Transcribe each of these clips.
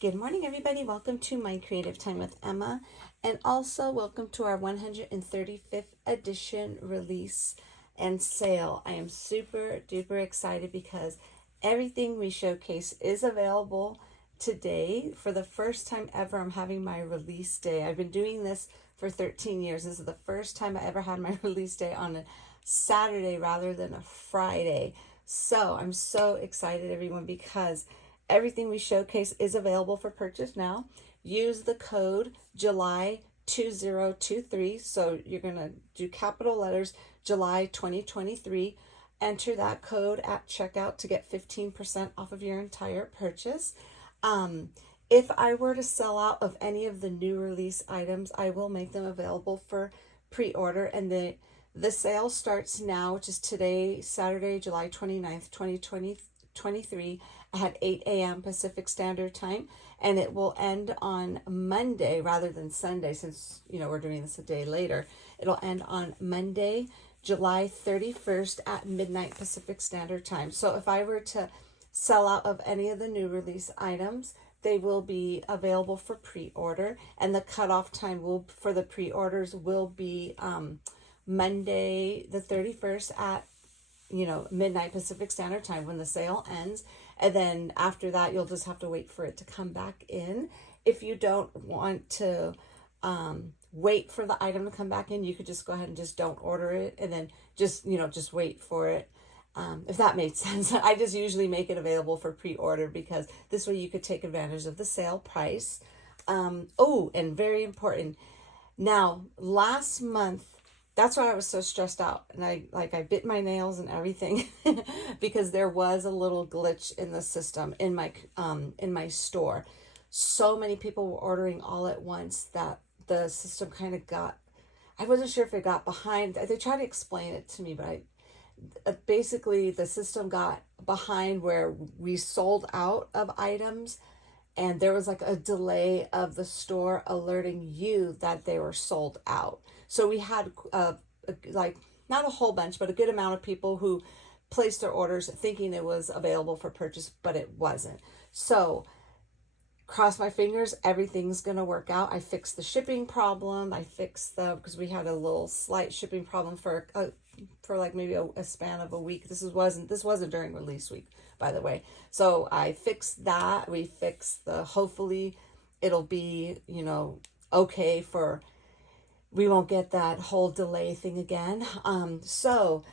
Good morning, everybody. Welcome to My Creative Time with Emma, and also welcome to our 135th edition release and sale. I am super duper excited because everything we showcase is available today. For the first time ever, I'm having my release day. I've been doing this for 13 years. This is the first time I ever had my release day on a Saturday rather than a Friday. So I'm so excited, everyone, because everything we showcase is available for purchase now. Use the code July2023. So you're going to do capital letters July 2023. Enter that code at checkout to get 15% off of your entire purchase. If I were to sell out of any of the new release items, I will make them available for pre-order, and the sale starts now, which is today, Saturday, July 29th, 2023 at 8 a.m. Pacific Standard Time, and it will end on Monday rather than Sunday, since we're doing this a day later. It'll end on Monday, July 31st at midnight Pacific Standard Time. So if I were to sell out of any of the new release items, they will be available for pre-order, and the cutoff time for the pre-orders will be Monday the 31st at midnight Pacific Standard Time when the sale ends. And then after that, you'll just have to wait for it to come back in. If you don't want to wait for the item to come back in, you could just go ahead and just don't order it, and then just wait for it. If that made sense. I just usually make it available for pre-order because this way you could take advantage of the sale price. Oh, and very important. Now, last month, that's why I was so stressed out, and I bit my nails and everything because there was a little glitch in the system in my store. So many people were ordering all at once that the system kind of I wasn't sure if it got behind. They tried to explain it to me, but basically the system got behind where we sold out of items, and there was like a delay of the store alerting you that they were sold out. So we had like not a whole bunch, but a good amount of people who placed their orders thinking it was available for purchase, but it wasn't. So cross my fingers, everything's gonna work out. I fixed the shipping problem. Because we had a little slight shipping problem for like maybe a span of a week. This wasn't during release week, by the way. So I fixed that. We fixed hopefully it'll be okay for, we won't get that whole delay thing again. So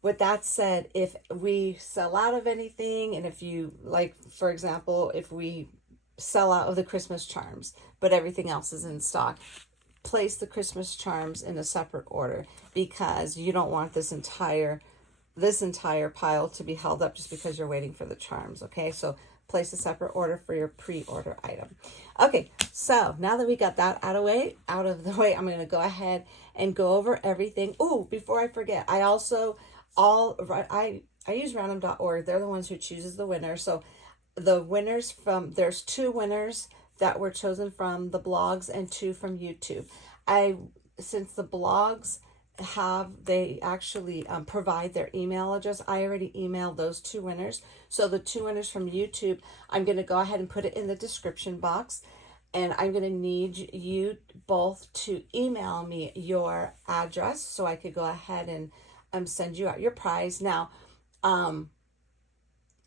with that said, if we sell out of anything, and if you, like, for example, if we sell out of the Christmas charms, but everything else is in stock, place the Christmas charms in a separate order, because you don't want this entire pile to be held up just because you're waiting for the charms. Okay, so place a separate order for your pre-order item. Okay, so now that we got that out of the way, I'm going to go ahead and go over everything. Oh, before I forget, I also I use random.org. They're the ones who chooses the winner. So the winners there's 2 winners that were chosen from the blogs and 2 from YouTube. Since the blogs they actually provide their email address, I already emailed those 2 winners. So the 2 winners from YouTube, I'm going to go ahead and put it in the description box, and I'm going to need you both to email me your address so I could go ahead and send you out your prize. Now,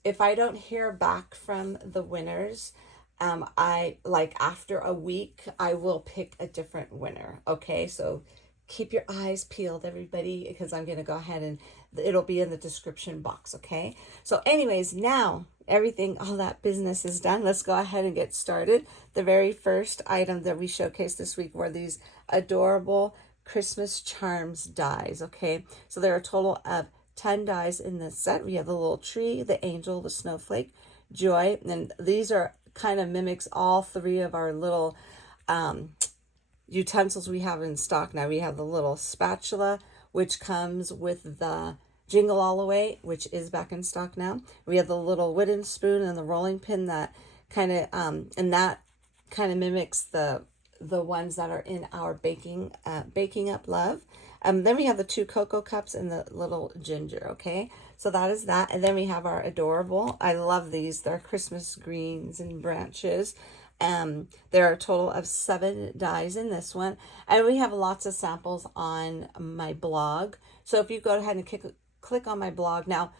if I don't hear back from the winners, after a week, I will pick a different winner. Okay, so keep your eyes peeled, everybody, because I'm going to go ahead and it'll be in the description box. Okay, so anyways, now all that business is done. Let's go ahead and get started. The very first item that we showcased this week were these adorable Christmas charms dies. Okay, so there are a total of 10 dies in this set. We have the little tree, the angel, the snowflake, joy, and these are kind of mimics all 3 of our little utensils we have in stock now. We have the little spatula, which comes with the Jingle All the Way, which is back in stock now. We have the little wooden spoon and the rolling pin that kind of mimics the ones that are in our baking up love. Then we have the 2 cocoa cups and the little ginger. Okay, So that is that. And then we have our adorable, I love these. They're Christmas greens and branches. There are a total of 7 dies in this one. And we have lots of samples on my blog. So if you go ahead and click on my blog. Now,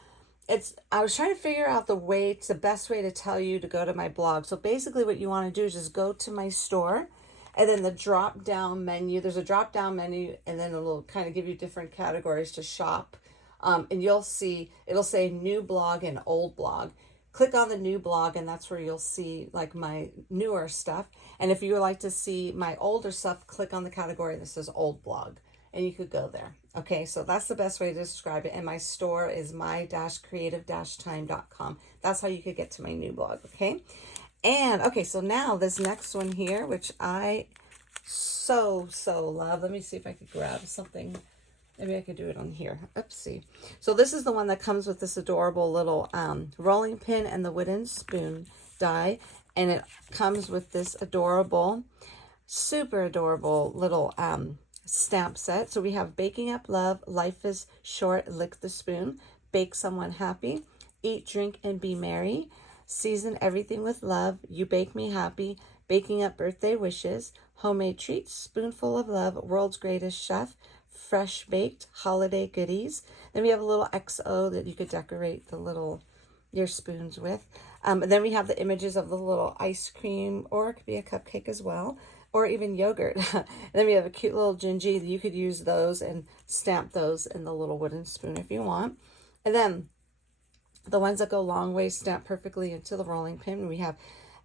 I was trying to figure out the best way to tell you to go to my blog. So basically what you want to do is just go to my store, and then the drop down menu, there's a drop down menu, and then it'll kind of give you different categories to shop. And you'll see, it'll say new blog and old blog. Click on the new blog, and that's where you'll see like my newer stuff. And if you would like to see my older stuff, click on the category that says old blog, and you could go there. Okay, so that's the best way to describe it. And my store is my-creative-time.com. That's how you could get to my new blog, okay? And, okay, so now this next one here, which I so love. Let me see if I could grab something. Maybe I could do it on here. Oopsie. So this is the one that comes with this adorable little rolling pin and the wooden spoon die. And it comes with this adorable, super adorable little stamp set. So we have Baking Up Love, Life is Short, Lick the Spoon, Bake Someone Happy, Eat, Drink, and Be Merry, Season Everything with Love, You Bake Me Happy, Baking Up Birthday Wishes, Homemade Treats, Spoonful of Love, World's Greatest Chef, Fresh Baked, Holiday Goodies. Then we have a little XO that you could decorate your spoons with. And then we have the images of the little ice cream, or it could be a cupcake as well, or even yogurt. And then we have a cute little gingy. You could use those and stamp those in the little wooden spoon if you want. And then the ones that go a long way stamp perfectly into the rolling pin. We have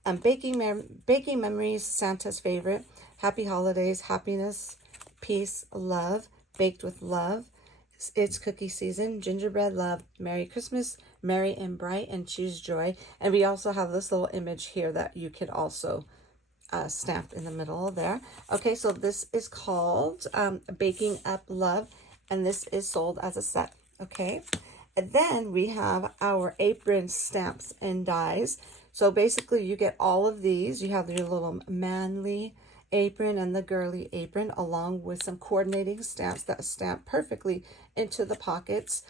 baking memories, Santa's favorite, happy holidays, happiness, peace, love, baked with love, it's cookie season, gingerbread love, Merry Christmas, merry and bright, and choose joy. And we also have this little image here that you could also stamp in the middle there. Okay, so this is called Baking Up Love, and this is sold as a set. Okay, and then we have our apron stamps and dies. So basically you get all of these. You have your little manly apron and the girly apron, along with some coordinating stamps that stamp perfectly into the pockets.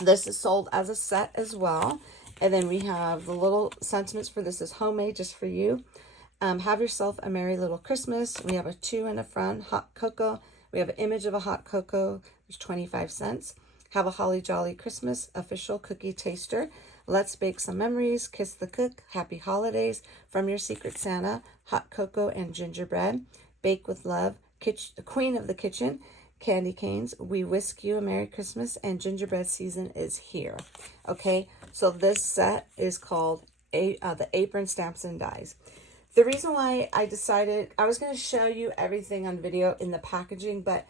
This is sold as a set as well. And then we have the little sentiments for this is homemade, just for you. Have yourself a merry little Christmas. We have a 2 in the front, hot cocoa. We have an image of a hot cocoa. There's 25 cents. Have a holly jolly Christmas, official cookie taster. Let's bake some memories. Kiss the cook. Happy holidays from your secret Santa. Hot cocoa and gingerbread. Bake with love. Queen of the kitchen. Candy canes. We whisk you a Merry Christmas, and gingerbread season is here. Okay, so this set is called the Apron Stamps and Dies. The reason why I decided I was going to show you everything on video in the packaging, but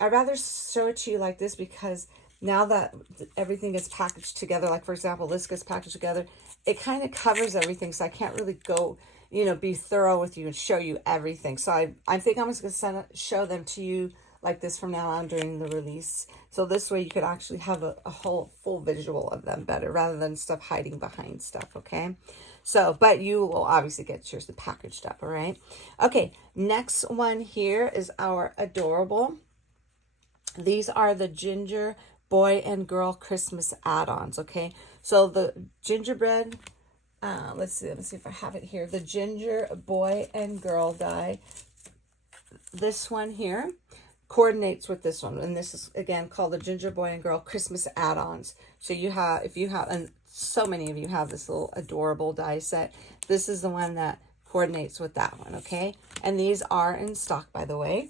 I'd rather show it to you like this, because now that everything is packaged together, like for example, this gets packaged together, it kind of covers everything. So I can't really go, be thorough with you and show you everything. So I think I'm just going to show them to you like this from now on during the release. So this way you could actually have a whole full visual of them better, rather than stuff hiding behind stuff, okay? So, but you will obviously get yours packaged up, all right? Okay, next one here is our adorable. These are the Ginger Boy and Girl Christmas add-ons, okay? So the gingerbread, let's see if I have it here. The Ginger Boy and Girl die. This one here coordinates with this one, and this is again called the Ginger Boy and Girl Christmas add-ons. So if you have, and so many of you have this little adorable die set, this is the one that coordinates with that one, okay? And these are in stock, by the way.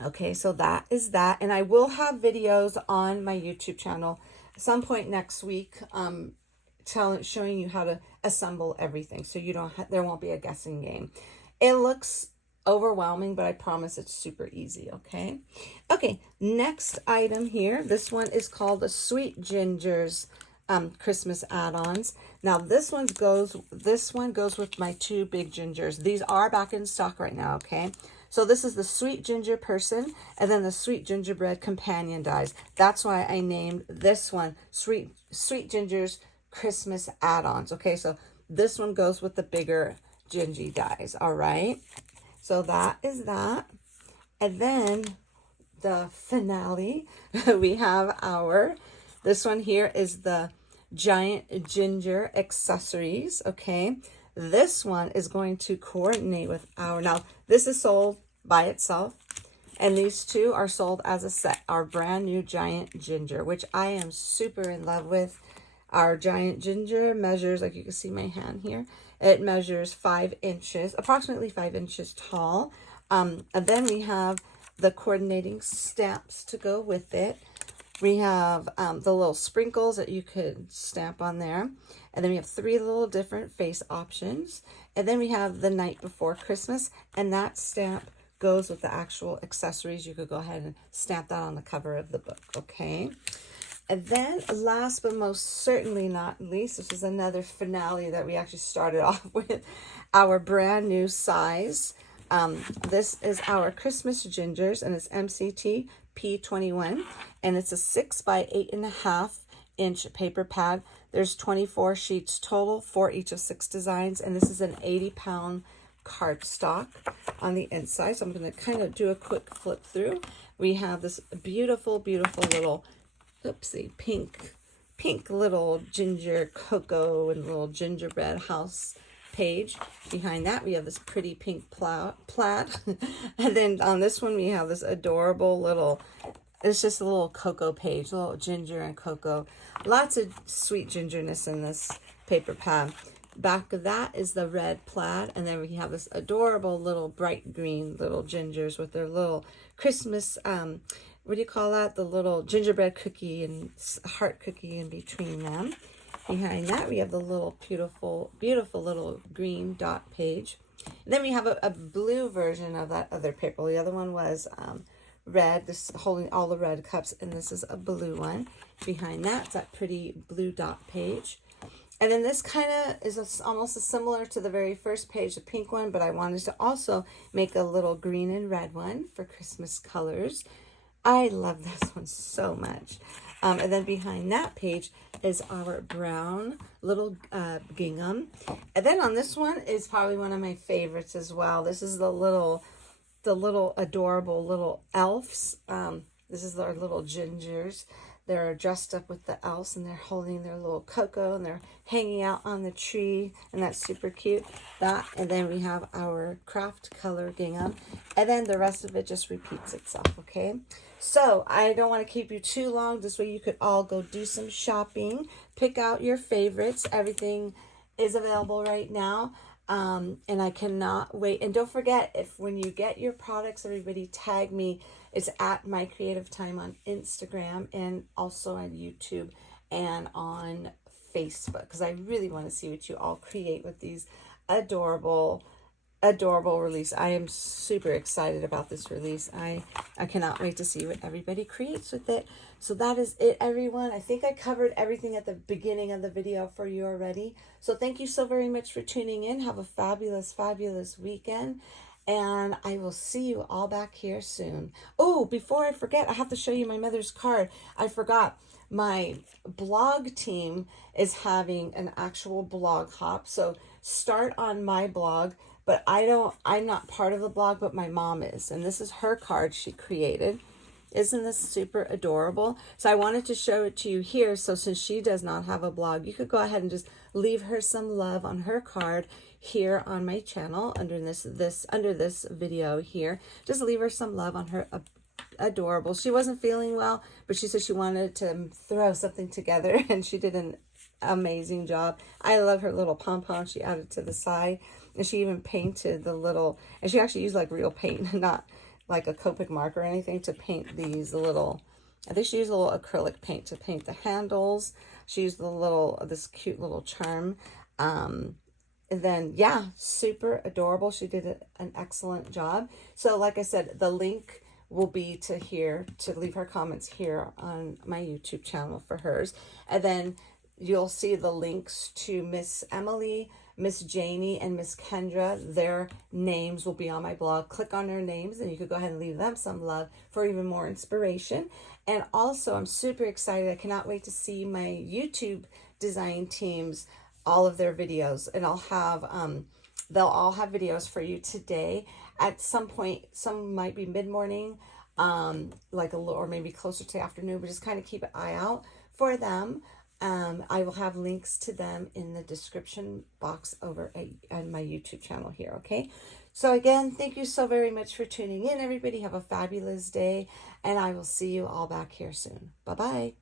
Okay, so that is that, and I will have videos on my YouTube channel at some point next week, showing you how to assemble everything, so you there won't be a guessing game. It looks overwhelming, but I promise it's super easy. Okay, next item here, this one is called the Sweet Gingers Christmas add-ons. Now this one goes with my 2 big gingers. These are back in stock right now. Okay, so this is the Sweet Ginger Person, and then the Sweet Gingerbread Companion dies. That's why I named this one Sweet Gingers Christmas add-ons. Okay, so this one goes with the bigger gingy dies. All right, so that is that. And then the finale. We have this one here is the giant ginger accessories. Okay, this one is going to coordinate with now this is sold by itself, and these two are sold as a set, our brand new giant ginger, which I am super in love with. Our giant ginger measures, like you can see my hand here, it measures 5 inches, approximately 5 inches tall. And then we have the coordinating stamps to go with it. We have the little sprinkles that you could stamp on there. And then we have 3 little different face options. And then we have the night before Christmas, and that stamp goes with the actual accessories. You could go ahead and stamp that on the cover of the book, okay? And then last but most certainly not least, this is another finale that we actually started off with, our brand new size. This is our Christmas gingers, and it's MCT P21, and it's a 6 by 8.5 inch paper pad. There's 24 sheets total for each of 6 designs, and this is an 80-pound cardstock on the inside. So I'm going to kind of do a quick flip through. We have this beautiful, beautiful little, oopsie, pink little ginger cocoa and little gingerbread house page. Behind that we have this pretty pink plaid. And then on this one we have this adorable little, it's just a little cocoa page, little ginger and cocoa. Lots of sweet gingerness in this paper pad. Back of that is the red plaid, and then we have this adorable little bright green little gingers with their little Christmas, what do you call that? The little gingerbread cookie and heart cookie in between them. Behind that, we have the little beautiful, beautiful little green dot page. And then we have a blue version of that other paper. The other one was red, this holding all the red cups, and this is a blue one. Behind that, it's that pretty blue dot page. And then this kind of is almost similar to the very first page, the pink one, but I wanted to also make a little green and red one for Christmas colors. I love this one so much. And then behind that page is our brown little gingham. And then on this one is probably one of my favorites as well. This is the little adorable little elves. This is our little gingers. They're dressed up with the elves, and they're holding their little cocoa, and they're hanging out on the tree, and that's super cute. That, and then we have our craft color gingham, and then the rest of it just repeats itself, okay? So I don't want to keep you too long. This way you could all go do some shopping, pick out your favorites. Everything is available right now. And I cannot wait. And don't forget, if when you get your products, everybody tag me. It's at mycreativetime on Instagram and also on YouTube and on Facebook, because I really want to see what you all create with these adorable release. I am super excited about this release. I cannot wait to see what everybody creates with it. So that is it, everyone. I think I covered everything at the beginning of the video for you already. So thank you so very much for tuning in. Have a fabulous, fabulous weekend. And I will see you all back here soon. Oh, before I forget, I have to show you my mother's card. I forgot. My blog team is having an actual blog hop. So start on my blog, but I'm not part of the blog, but my mom is. And this is her card she created. Isn't this super adorable? So I wanted to show it to you here. So since she does not have a blog, you could go ahead and just leave her some love on her card here on my channel under this video here. Just leave her some love on her. Adorable. She wasn't feeling well, but she said she wanted to throw something together, and she did an amazing job. I love her little pom-pom she added to the side, and she even painted the little, and she actually used like real paint, not like a Copic marker or anything, to paint these little, I think she used a little acrylic paint to paint the handles. She used this cute little charm. And then, yeah, super adorable. She did an excellent job. So like I said, the link will be to leave her comments here on my YouTube channel for hers. And then you'll see the links to Miss Emily, Miss Janie, and Miss Kendra. Their names will be on my blog. Click on their names and you could go ahead and leave them some love for even more inspiration. And also, I'm super excited. I cannot wait to see my YouTube design teams, all of their videos. And I'll have, they'll all have videos for you today. At some point, some might be mid-morning. like a little, or maybe closer to the afternoon, but just kind of keep an eye out for them. I will have links to them in the description box over on my YouTube channel here, okay? So again, thank you so very much for tuning in, everybody. Have a fabulous day, and I will see you all back here soon. Bye-bye.